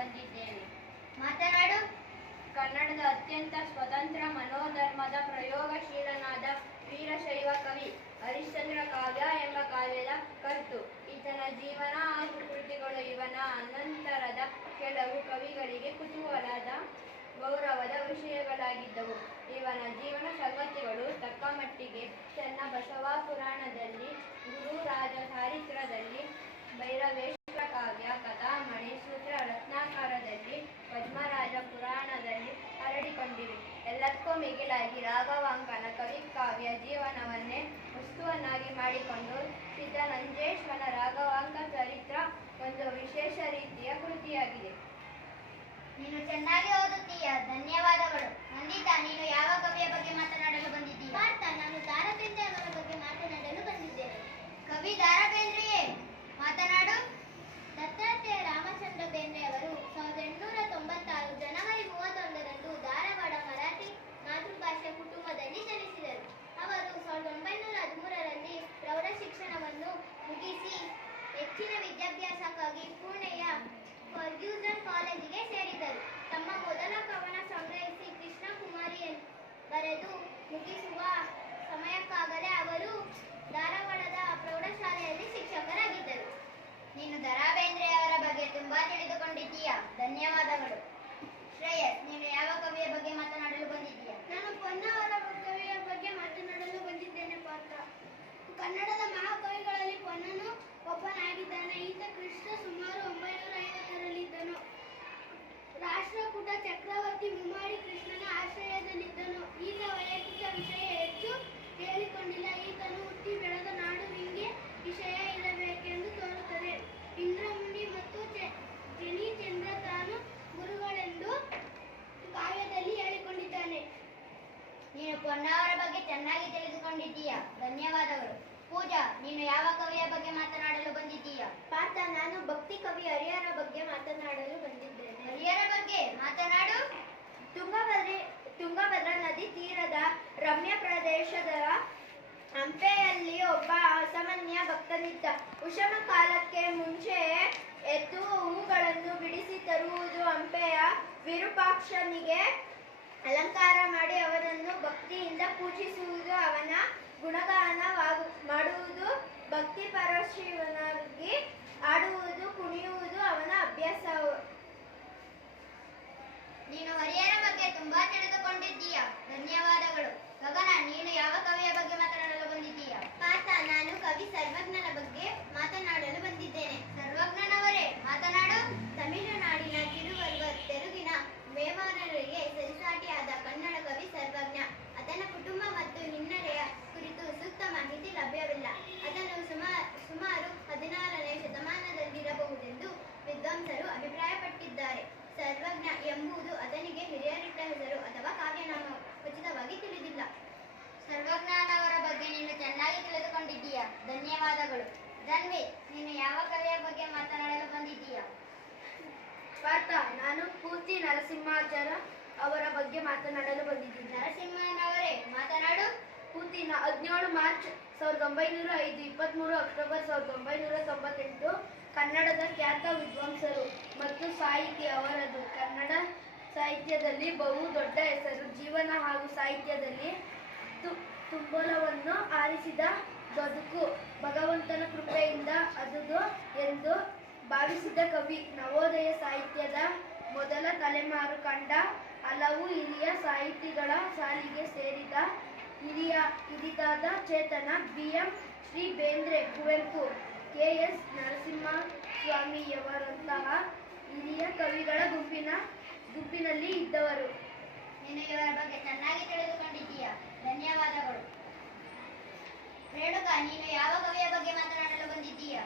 ಬಂದಿದ್ದೇನೆ. ಮಾತನಾಡು. ಕನ್ನಡದ ಅತ್ಯಂತ ಸ್ವತಂತ್ರ ಮನೋಧರ್ಮದ ಪ್ರಯೋಗಶೀಲನಾದ ವೀರಶೈವ ಕವಿ ಹರಿಶ್ಚಂದ್ರ ಕಾವ್ಯ ಎಂಬ ಕಾವ್ಯದ ಕರ್ತು. ಈತನ ಜೀವನ ಹಾಗೂ ಕೃತಿಗಳು ಇವನ ಅನಂತರದ ಕೆಲವು ಕವಿಗಳಿಗೆ ಕುತೂಹಲದ ಗೌರವದ ವಿಷಯಗಳಾಗಿದ್ದವು. ಇವನ ಜೀವನ ಸಂಗತಿಗಳು ತಕ್ಕ ಮಟ್ಟಿಗೆ ಚನ್ನಬಸವ ಪುರಾಣದಲ್ಲಿ, ಗುರುರಾಜ ಚಾರಿತ್ರದಲ್ಲಿ, ಭೈರವೇಶ್ವರ ಕಾವ್ಯ, ಕಥಾಮಣಿ, ಸೂತ್ರ ರತ್ನಾಕರದಲ್ಲಿ, ಪದ್ಮರಾಜ ಪುರಾಣದಲ್ಲಿ ಹರಡಿಕೊಂಡಿವೆ. ಎಲ್ಲಕ್ಕೂ ಮಿಗಿಲಾಗಿ ರಾಘವಾಂಕನ ಕವಿಕಾವ್ಯ ಜೀವನವನ್ನೇ ವಸ್ತುವನ್ನಾಗಿ ಮಾಡಿಕೊಂಡು ಸಿದ್ದನಂಜೇಶ್ವರನ ರಾಘವಾಂಕ ಚರಿತ್ರ ಒಂದು ವಿಶೇಷ ರೀತಿಯ ಕೃತಿಯಾಗಿದೆ. ನೀನು ಚೆನ್ನಾಗಿ ಓದುತ್ತೀಯ, ಧನ್ಯವಾದಗಳು. ನಂದಿತಾ, ನೀನು ಯಾವ ಕವಿಯ ಬಗ್ಗೆ ಮಾತನಾಡಲು ಬಂದಿದ್ದೀಯ? ಪಾರ್ಥ, ನಾನು ದಾರಾಬೇಂದ್ರೆ ಅವರ ಬಗ್ಗೆ ಮಾತನಾಡಲು ಬಂದಿದ್ದೇನೆ. ಕವಿ ದಾರಾಬೇಂದ್ರೆಯೇ, ಮಾತನಾಡು. ದತ್ತಾತ್ರೇಯ ರಾಮಚಂದ್ರ ಬೇಂದ್ರೆ ಅವರು 1896 ಜನವರಿ 31ರಂದು ಧಾರವಾಡ ಮರಾಠಿ ಮಾತೃಭಾಷೆ ಕುಟುಂಬದಲ್ಲಿ ಜನಿಸಿದರು. ಅವರು 1913ರಲ್ಲಿ ಪ್ರೌಢ ಶಿಕ್ಷಣವನ್ನು ಮುಗಿಸಿ ಹೆಚ್ಚಿನ ವಿದ್ಯಾಭ್ಯಾಸಕ್ಕಾಗಿ ಪುಣೆಯ ಫರ್ಗ್ಯೂಸನ್ ಕಾಲೇಜಿಗೆ ಸೇರಿದರು. ತಮ್ಮ ಮೊದಲ ಕವನ ಸಂಗ್ರಹಿಸಿ ಕೃಷ್ಣಕುಮಾರಿ ಬರೆದು ಮುಗಿಸುವ ಸಮಯಕ್ಕಾಗಲೇ ಅವರು ಧಾರವಾಡದ ಪ್ರೌಢಶಾಲೆಯಲ್ಲಿ ಶಿಕ್ಷಕರಾಗಿದ್ದರು. ನೀನು ದರಾ ಬೇಂದ್ರೆಯವರ ಬಗ್ಗೆ ತುಂಬಾ ತಿಳಿದುಕೊಂಡಿದ್ದೀಯಾ, ಧನ್ಯವಾದಗಳು. ಶ್ರೇಯಸ್, ನೀನು ಯಾವ ಕವಿಯ ಬಗ್ಗೆ ಮಾತನಾಡಲು ಬಂದಿದ್ದೀಯಾ? ನಾನು ಪೊನ್ನವರ ಕವಿಯ ಬಗ್ಗೆ ಮಾತನಾಡಲು ಬಂದಿದ್ದೇನೆ. ಪಾತ್ರ. ಕನ್ನಡದ ಮಹಾಕವಿಗಳಲ್ಲಿ ಪೊನ್ನನು ಒಬ್ಬನಾಗಿದ್ದಾನೆ. ಈತ ಕ್ರಿಸ್ತ ಸುಮಾರು 950ರಲ್ಲಿದ್ದನು. ರಾಷ್ಟ್ರಕೂಟ ಚಕ್ರವರ್ತಿ ಮುಮ್ಮಾಡಿ ಕೃಷ್ಣನ ಆಶ್ರಯದಲ್ಲಿದ್ದನು. ಈತ ವೈಯಕ್ತಿಕ ವಿಷಯ ಹೆಚ್ಚು ಹೇಳಿಕೊಂಡಿಲ್ಲ. ಈತನು ಹುಟ್ಟಿ ಬೆಳೆದ ನಾಡು ಹಿಂಗೆ ವಿಷಯ ಇರಬೇಕೆಂದು ತೋರುತ್ತದೆ. ಇಂದ್ರಮುನಿ ಮತ್ತು ಜನಿಚಂದ್ರ ತಾನು ಗುರುಗಳೆಂದು ಕಾವ್ಯದಲ್ಲಿ ಹೇಳಿಕೊಂಡಿದ್ದಾನೆ. ನೀನು ಪೊನ್ನವರ ಬಗ್ಗೆ ಚೆನ್ನಾಗಿ ತಿಳಿದುಕೊಂಡಿದ್ದೀಯಾ, ಧನ್ಯವಾದಗಳು. ಪೂಜಾ, ನೀನು ಯಾವ ಕವಿಯ ಬಗ್ಗೆ ಮಾತನಾಡಲು ಬಂದಿದ್ದೀಯಾ? ಪಾರ್ಥ, ನಾನು ಭಕ್ತಿ ಕವಿ ಹರಿಹರ ಬಗ್ಗೆ ಮಾತನಾಡಲು ಬಂದಿದ್ದೇನೆ. ಹರಿಹರ ಬಗ್ಗೆ ಮಾತನಾಡು. ತುಂಗಭದ್ರಾ ನದಿ ತೀರದ ರಮ್ಯ ಪ್ರದೇಶದ ಹಂಪೆಯಲ್ಲಿ ಒಬ್ಬ ಅಸಾಮಾನ್ಯ ಭಕ್ತನಿದ್ದ. ಉಷಮ ಕಾಲಕ್ಕೆ ಮುಂಚೆ ಎದ್ದು ಹೂಗಳನ್ನು ಬಿಡಿಸಿ ತರುವುದು ಹಂಪೆಯ ವಿರೂಪಾಕ್ಷನಿಗೆ ಅಲಂಕಾರ ಮಾಡಿ ಅವನನ್ನು ಭಕ್ತಿಯಿಂದ ಪೂಜಿಸುವುದು, ಅವನ ಗುಣಗಾನ ಮಾಡುವುದು, ಭಕ್ತಿ ಪರಶಿವನಾಗಿ ಆಡುವುದು, ಕುಣಿಯುವುದು ಅವನ ಅಭ್ಯಾಸ. ನೀನು ಹರಿಹರ ಬಗ್ಗೆ ತುಂಬಾ ತಿಳಿದುಕೊಂಡಿದ್ದೀಯಾ, ಧನ್ಯವಾದಗಳು. ಗಗನ, ನೀನು ಯಾವ ಕವಿಯ ಬಗ್ಗೆ ಮಾತನಾಡಲು ಬಂದಿದ್ದೀಯಾ? ಪಾರ್ಥ, ನಾನು ಕವಿ ಸರ್ವಜ್ಞನ ಬಗ್ಗೆ ಮಾತನಾಡಲು ಬಂದಿದ್ದೇನೆ. ಸರ್ವಜ್ಞನವರೇ, ಮಾತನಾಡು. ತಮಿಳುನಾಡಿನ ತಿರುವಲ್ಲೂರ್ ತೆಲುಗಿನ ವೇಮನರಿಗೆ ಸರಿಸಾಟಿಯಾದ ಕನ್ನಡ ಕವಿ ಸರ್ವಜ್ಞ. ಆತನ ಕುಟುಂಬ ಮತ್ತು ಹಿನ್ನೆಲೆಯ ಕುರಿತು ಸೂಕ್ತ ಮಾಹಿತಿ ಲಭ್ಯವಿಲ್ಲ. ಆತನು ಸುಮಾರು 14ನೇ ಶತಮಾನದಲ್ಲಿರಬಹುದೆಂದು ವಿದ್ವಾಂಸರು ಅಭಿಪ್ರಾಯಪಟ್ಟಿದ್ದಾರೆ. ಸರ್ವಜ್ಞ ಎಂಬುದು ಆತನಿಗೆ ಹಿರಿಯರಿಟ್ಟ ಹೆಸರು ಅಥವಾ ಕಾವ್ಯನಾಮ, ಖಚಿತವಾಗಿ ತಿಳಿದಿಲ್ಲ. ಸರ್ವಜ್ಞನವರ ಬಗ್ಗೆ ನೀನು ಚೆನ್ನಾಗಿ ತಿಳಿದುಕೊಂಡಿದ್ದೀಯಾ, ಧನ್ಯವಾದಗಳು. ಧನ್ವಿ, ನೀನು ಯಾವ ಕವಿಯ ಬಗ್ಗೆ ಮಾತನಾಡಲು ಬಂದಿದ್ದೀಯಾ? ಪಾರ್ಥ, ನಾನು ಪೂತಿ ನರಸಿಂಹಾಚಾರ್ಯ ಅವರ ಬಗ್ಗೆ ಮಾತನಾಡಲು ಬಂದಿದ್ದೀನಿ. ನರಸಿಂಹನವರೇ, ಮಾತನಾಡು. ಪೂತಿ 17 ಮಾರ್ಚ್ 1905, 23 ಅಕ್ಟೋಬರ್ 1998 ಕನ್ನಡದ ಖ್ಯಾತ ವಿದ್ವಾಂಸರು ಮತ್ತು ಸಾಹಿತಿ. ಅವರದು ಕನ್ನಡ ಸಾಹಿತ್ಯದಲ್ಲಿ ಬಹು ದೊಡ್ಡ ಹೆಸರು. ಜೀವನ ಹಾಗೂ ಸಾಹಿತ್ಯದಲ್ಲಿ ತುಂಬಲವನ್ನು ಆರಿಸಿದ ಬದುಕು ಭಗವಂತನ ಕೃಪೆಯಿಂದ ಅದುದು ಎಂದು ಭಾವಿಸಿದ ಕವಿ. ನವೋದಯ ಸಾಹಿತ್ಯದ ಮೊದಲ ತಲೆಮಾರು ಕಂಡ ಹಲವು ಹಿರಿಯ ಸಾಹಿತಿಗಳ ಸಾಲಿಗೆ ಸೇರಿದ ಹಿರಿದಾದ ಚೇತನ ಬಿ.ಎಂ. ಶ್ರೀ ಬೇಂದ್ರೆ, ಕುವೆಂಪು, ಕೆ.ಎಸ್. ನರಸಿಂಹಸ್ವಾಮಿಯವರಂತಹ ಹಿರಿಯ ಕವಿಗಳ ಗುಂಪಿನಲ್ಲಿ ಇದ್ದವರು. ನೀನು ಇವರ ಬಗ್ಗೆ ಚೆನ್ನಾಗಿ ತಿಳಿದುಕೊಂಡಿದ್ದೀಯಾ, ಧನ್ಯವಾದಗಳು. ರೇಣುಕಾ, ನೀನು ಯಾವ ಕವಿಯ ಬಗ್ಗೆ ಮಾತನಾಡಲು ಬಂದಿದ್ದೀಯಾ?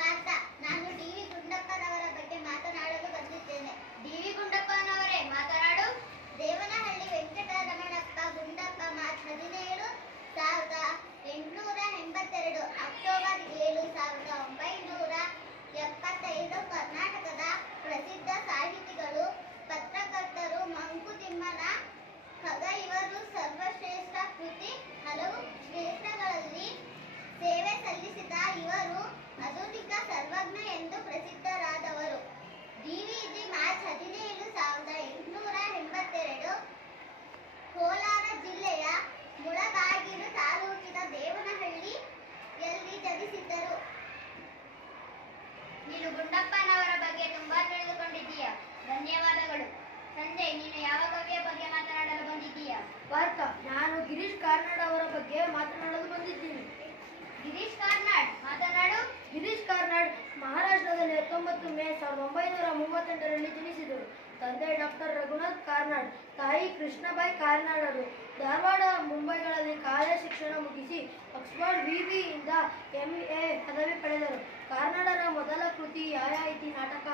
ಪಾರ್ಥ, ನಾನು ಡಿ.ವಿ. ಗುಂಡಪ್ಪನವರ ಬಗ್ಗೆ ಮಾತನಾಡಲು ಬಂದಿದ್ದೇನೆ. ಡಿ.ವಿ. ಗುಂಡಪ್ಪನವರೇ, ಮಾತನಾಡು. ದೇವನಹಳ್ಳಿ ವೆಂಕಟರಮಣಪ್ಪ ಗುಂಡಪ್ಪ ಮಾರ್ಚ್ 17, 1882, ಅಕ್ಟೋಬರ್ 7, 1975 ಕರ್ನಾಟಕದ ಪ್ರಸಿದ್ಧ ಸಾಹಿತಿಗಳು, ಪತ್ರಕರ್ತರು. ಮಂಕುತಿಮ್ಮನ ಕಗ್ಗ ಇವರು ಸರ್ವಶ್ರೇಷ್ಠ ಕೃತಿ. ಹಲವು ಕ್ಷೇತ್ರಗಳಲ್ಲಿ ಸೇವೆ ಸಲ್ಲಿಸಿದ ಇವರು ಆಧುನಿಕ ಸರ್ವಜ್ಞ ಎಂದು ಪ್ರಸಿದ್ಧರಾದವರು. ಡಿ.ವಿ. ಜಿ. ಪಾರ್ಥ, ನಾನು ಗಿರೀಶ್ ಕಾರ್ನಾಡ್ ಅವರ ಬಗ್ಗೆ ಮಾತನಾಡಲು ಬಂದಿದ್ದೀನಿ. ಗಿರೀಶ್ ಕಾರ್ನಾಡ್, ಮಾತನಾಡು. ಗಿರೀಶ್ ಕಾರ್ನಾಡ್ ಮಹಾರಾಷ್ಟ್ರದಲ್ಲಿ 19 ಮೇ 1938ರಲ್ಲಿ ಜನಿಸಿದರು. ತಂದೆ ಡಾಕ್ಟರ್ ರಘುನಾಥ್ ಕಾರ್ನಾಡ್, ತಾಯಿ ಕೃಷ್ಣಬಾಯಿ ಕಾರ್ನಾಡರು. ಧಾರವಾಡ, ಮುಂಬೈಗಳಲ್ಲಿ ಕಾಲೇಜ್ ಶಿಕ್ಷಣ ಮುಗಿಸಿ ಆಕ್ಸ್ಫರ್ಡ್ ವಿವಿಯಿಂದ MA ಪದವಿ ಪಡೆದರು. ಕಾರ್ನಾಡರ ಮೊದಲ ಕೃತಿ ಯಯಾತಿ ನಾಟಕ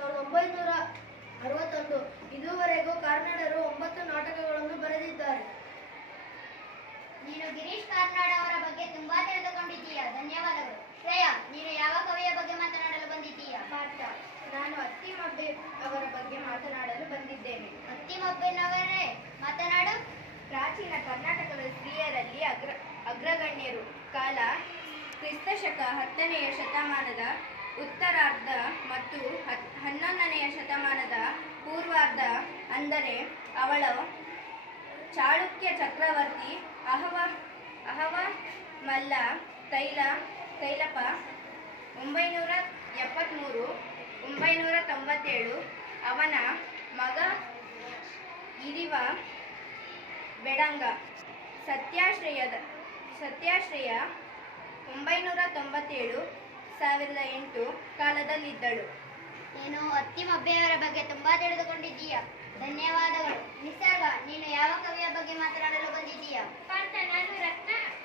1961. ಇದುವರೆಗೂ ಕಾರ್ನಾಡರು 9 ನಾಟಕಗಳನ್ನು ಬರೆದಿದ್ದಾರೆ. ನೀನು ಗಿರೀಶ್ ಕಾರ್ನಾಡ್ ಅವರ ಬಗ್ಗೆ ತುಂಬಾ ತಿಳಿದುಕೊಂಡಿದ್ದೀಯಾ, ಧನ್ಯವಾದಗಳು. ಶ್ರೇಯಾ, ನೀನು ಯಾವ ಕವಿಯ ಬಗ್ಗೆ ಮಾತನಾಡಲು ಬಂದಿದ್ದೀಯಾ? ಪಾಠ, ನಾನು ಅತ್ತಿಮಬ್ಬೆ ಅವರ ಬಗ್ಗೆ ಮಾತನಾಡಲು ಬಂದಿದ್ದೇನೆ. ಅತ್ತಿಮಬ್ಬೆನವರೇ, ಮಾತನಾಡು. ಪ್ರಾಚೀನ ಕರ್ನಾಟಕದ ಸ್ತ್ರೀಯರಲ್ಲಿ ಅಗ್ರಗಣ್ಯರು. ಕಾಲ ಕ್ರಿಸ್ತಶಕ 10ನೇ ಶತಮಾನದ ಉತ್ತರಾರ್ಧ ಮತ್ತು 11ನೇ ಶತಮಾನದ ಪೂರ್ವಾರ್ಧ. ಅಂದರೆ ಅವಳು ಚಾಳುಕ್ಯ ಚಕ್ರವರ್ತಿ ಅಹವ ಮಲ್ಲ ತೈಲಪ 973 997. ಅವನ ಮಗ ಇರಿವ ಬೆಡಂಗ ಸತ್ಯಾಶ್ರಯ 997 1008 ಕಾಲದಲ್ಲಿದ್ದಳು. ನೀನು ಅತ್ತಿಮಬ್ಬೆಯವರ ಬಗ್ಗೆ ತುಂಬಾ ತಿಳಿದುಕೊಂಡಿದ್ದೀಯಾ, ಧನ್ಯವಾದಗಳು. ನಿಸರ್ಗ, ನೀನು ಯಾವ ಕವಿಯ ಬಗ್ಗೆ ಮಾತನಾಡಲು ಬಂದಿದ್ದೀಯಾ? ಪಾರ್ಥ, ನಾನು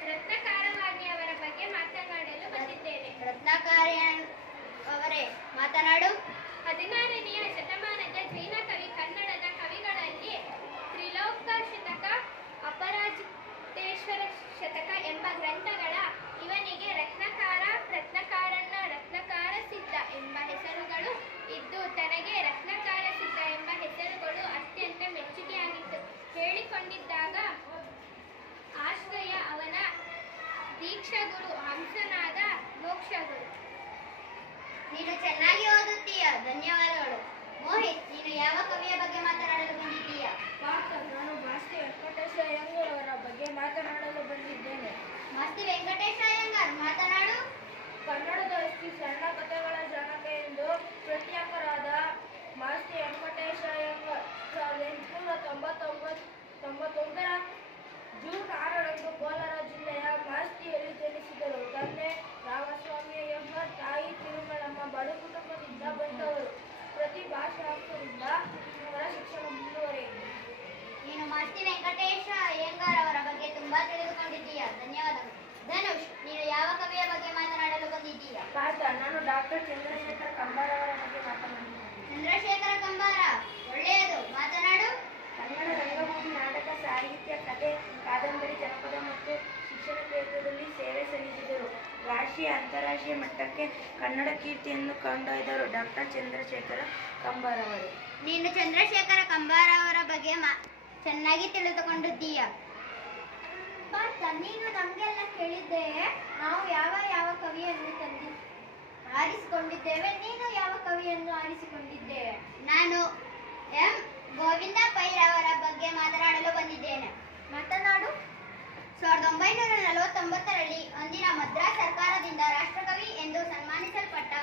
ರತ್ನಕಾರವಾಣಿ ಅವರ ಬಗ್ಗೆ ಮಾತನಾಡಲು ಬಂದಿದ್ದೇನೆ. ರತ್ನಾಕಾರ್ಯನ್ ಅವರೇ, ಮಾತನಾಡು. 16ನೇ ಶತಮಾನದ ಜೈನ ಕವಿ. ಕನ್ನಡದ ಕವಿಗಳಲ್ಲಿ ತ್ರಿಲೋಕ ಶತಕ, ಅಪರಾಜಿತೇಶ್ವರ ಶತಕ ಎಂಬ ಗ್ರಂಥಗಳ ಇವನಿಗೆ ರತ್ನಕಾರಣ್ಣ, ರತ್ನಕಾರ ಸಿದ್ಧ ಎಂಬ ಹೆಸರುಗಳು ಇದ್ದು, ತನಗೆ ರತ್ನಕಾರ ಸಿದ್ಧ ಎಂಬ ಹೆಸರುಗಳು ಅತ್ಯಂತ ಮೆಚ್ಚುಗೆಯಾಗಿತ್ತು. ಹೇಳಿಕೊಂಡಿದ್ದಾಗ ಆಶ್ರಯ ಅವನ ದೀಕ್ಷಾಗುರು, ಹಂಸನಾದ ಮೋಕ್ಷಗುರು. ನೀನು ಚೆನ್ನಾಗಿ ಓದುತ್ತೀಯಾ, ಧನ್ಯವಾದಗಳು. ಮೋಹಿತ್, ನೀನು ಯಾವ ಕವಿಯ ಬಗ್ಗೆ ಮಾತನಾಡಲು ಬಂದಿದ್ದೀಯಾ? ಪಾರ್ಥ, ನಾನು ಮಾಸ್ತಿ ವೆಂಕಟೇಶ ಅಯ್ಯಂಗಾರ್ ಅವರ ಬಗ್ಗೆ ಮಾತನಾಡಲು ಬಂದಿದ್ದೇನೆ. ಮಾಸ್ತಿ ವೆಂಕಟೇಶ ಅಯ್ಯಂಗಾರ್, ಮಾತನಾಡು. ಕನ್ನಡದ ಅತಿ ಸಣ್ಣ ಕಥೆಗಳ ಜನಕ ಎಂದು ಪ್ರಖ್ಯಾತರಾದ ಮಾಸ್ತಿ ವೆಂಕಟೇಶ ಅಯ್ಯಂಗಾರ್ 1891 ಜೂನ್ 6ರಂದು ಕೋಲಾರ ಜಿಲ್ಲೆಯ ಮಾಸ್ತಿಯಲ್ಲಿ ಜನಿಸಿದರು. ತಂದೆ ರಾಮಸ್ವಾಮಿ ಅಯ್ಯಂಗಾರ್, ತಾಯಿ ತಿರುಮಲಮ್ಮ. ಬಡ ಕುಟುಂಬದಿಂದ ಬಂದವರು. ಪ್ರತಿಭಾಶಾಸ್ತ್ರದಿಂದ ಅವರ ಶಿಕ್ಷಣ ಮುಂದುವರೆಯಿತು. ನೀನು ಮಾಸ್ತಿ ವೆಂಕಟೇಶ ಅಯ್ಯಂಗಾರ್ ಅವರ ಬಗ್ಗೆ ತುಂಬಾ ತಿಳಿದುಕೊಂಡಿದ್ದೀಯಾ, ಧನ್ಯವಾದಗಳು. ಧನುಷ್, ನೀನು ಯಾವ ಕವಿಯ ಬಗ್ಗೆ ಮಾತನಾಡಲು ಬಂದಿದ್ದೀಯಾ? ಪಾರ್ಥ, ನಾನು ಡಾಕ್ಟರ್ ಚಂದ್ರಶೇಖರ ಕಂಬಾರ ಅವರ ಬಗ್ಗೆ ಮಾತನಾಡಿದ್ದೇನೆ. ಚಂದ್ರಶೇಖರ ಕಂಬಾರ, ಒಳ್ಳೆಯದು, ಮಾತನಾಡು. ಕನ್ನಡ ರಂಗಭೂಮಿ, ನಾಟಕ, ಸಾಹಿತ್ಯ, ಕಥೆ, ಕಾದಂಬರಿ, ಜನಪದ ಮತ್ತು ಶಿಕ್ಷಣ ಕ್ಷೇತ್ರದಲ್ಲಿ ಸೇವೆ ಸಲ್ಲಿಸಿದರು. ರಾಷ್ಟ್ರೀಯ ಅಂತಾರಾಷ್ಟ್ರೀಯ ಮಟ್ಟಕ್ಕೆ ಕನ್ನಡ ಕೀರ್ತಿಯನ್ನು ಕೊಂಡೊಯ್ದರು. ಡಾಕ್ಟರ್ ಚಂದ್ರಶೇಖರ ಕಂಬಾರ ಅವರು. ನೀನು ಚಂದ್ರಶೇಖರ ಕಂಬಾರ ಅವರ ಬಗ್ಗೆ ಚೆನ್ನಾಗಿ ತಿಳಿದುಕೊಂಡಿದ್ದೀಯಾ? ಪಾರ್ಥ, ನೀನು ನಮಗೆಲ್ಲ ಕೇಳಿದ್ದೆ ನಾವು ಯಾವ ಕವಿಯನ್ನು ಆರಿಸಿಕೊಂಡಿದ್ದೇವೆ. ನೀನು ಯಾವ ಕವಿಯನ್ನು ಆರಿಸಿಕೊಂಡಿದ್ದೆ? ನಾನು ಎಂ ಗೋವಿಂದ ಪೈರ್ ಅವರ ಬಗ್ಗೆ ಮಾತನಾಡಲು ಬಂದಿದ್ದೇನೆ. ಮಾತನಾಡು. 1949ರಲ್ಲಿ ಅಂದಿನ ಮದ್ರಾಸ್ ಸರ್ಕಾರದಿಂದ ರಾಷ್ಟ್ರಕವಿ ಎಂದು ಸನ್ಮಾನಿಸಲ್ಪಟ್ಟ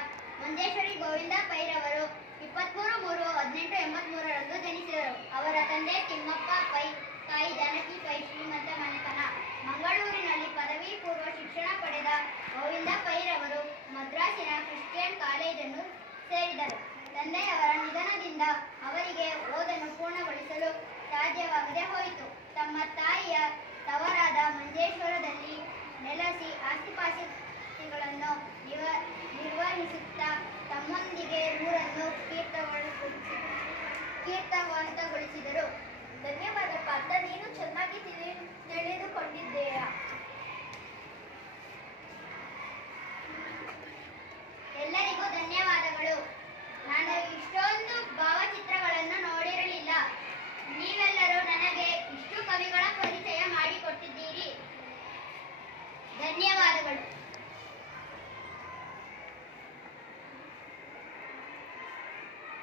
ಮಂಜೇಶ್ವರಿ ಗೋವಿಂದ ಪೈರ್ ಅವರು 23/3/1883ರಂದು ಜನಿಸಿದರು. ಅವರ ತಂದೆ ತಿಮ್ಮಪ್ಪ ಪೈ, ತಾಯಿ ಜಾನಕಿ ಪೈ. ಶ್ರೀಮಂತ ಮನೆತನ. ಮಂಗಳೂರಿನಲ್ಲಿ ಪದವಿ ಪೂರ್ವ ಶಿಕ್ಷಣ ಪಡೆದ ಗೋವಿಂದ ಪೈರ್ ಅವರು ಮದ್ರಾಸಿನ ಕ್ರಿಶ್ಚಿಯನ್ ಕಾಲೇಜನ್ನು ಸೇರಿದರು. ತಂದೆಯವರ ನಿಧನದಿಂದ ಅವರಿಗೆ ಓದನ್ನು ಪೂರ್ಣಗೊಳಿಸಲು ಸಾಧ್ಯವಾಗದೆ ಹೋಯಿತು. ತಮ್ಮ ತಾಯಿಯ ತವರಾದ ಮಂಜೇಶ್ವರದಲ್ಲಿ ನೆಲೆಸಿ ಆಸ್ತಿಪಾಸ್ತಿಗಳನ್ನು ನಿರ್ವಹಿಸುತ್ತಾ ತಮ್ಮೊಂದಿಗೆ ಊರನ್ನು ಕೀರ್ತವಂತಗೊಳಿಸಿದರು. ಧನ್ಯವಾದ ಪಾರ್ಥ, ನೀನು ಚೆನ್ನಾಗಿ ತಿಳಿದುಕೊಂಡಿದ್ದೀಯಾ. ಎಲ್ಲರಿಗೂ ಧನ್ಯವಾದಗಳು. ನಾನು ಇಷ್ಟು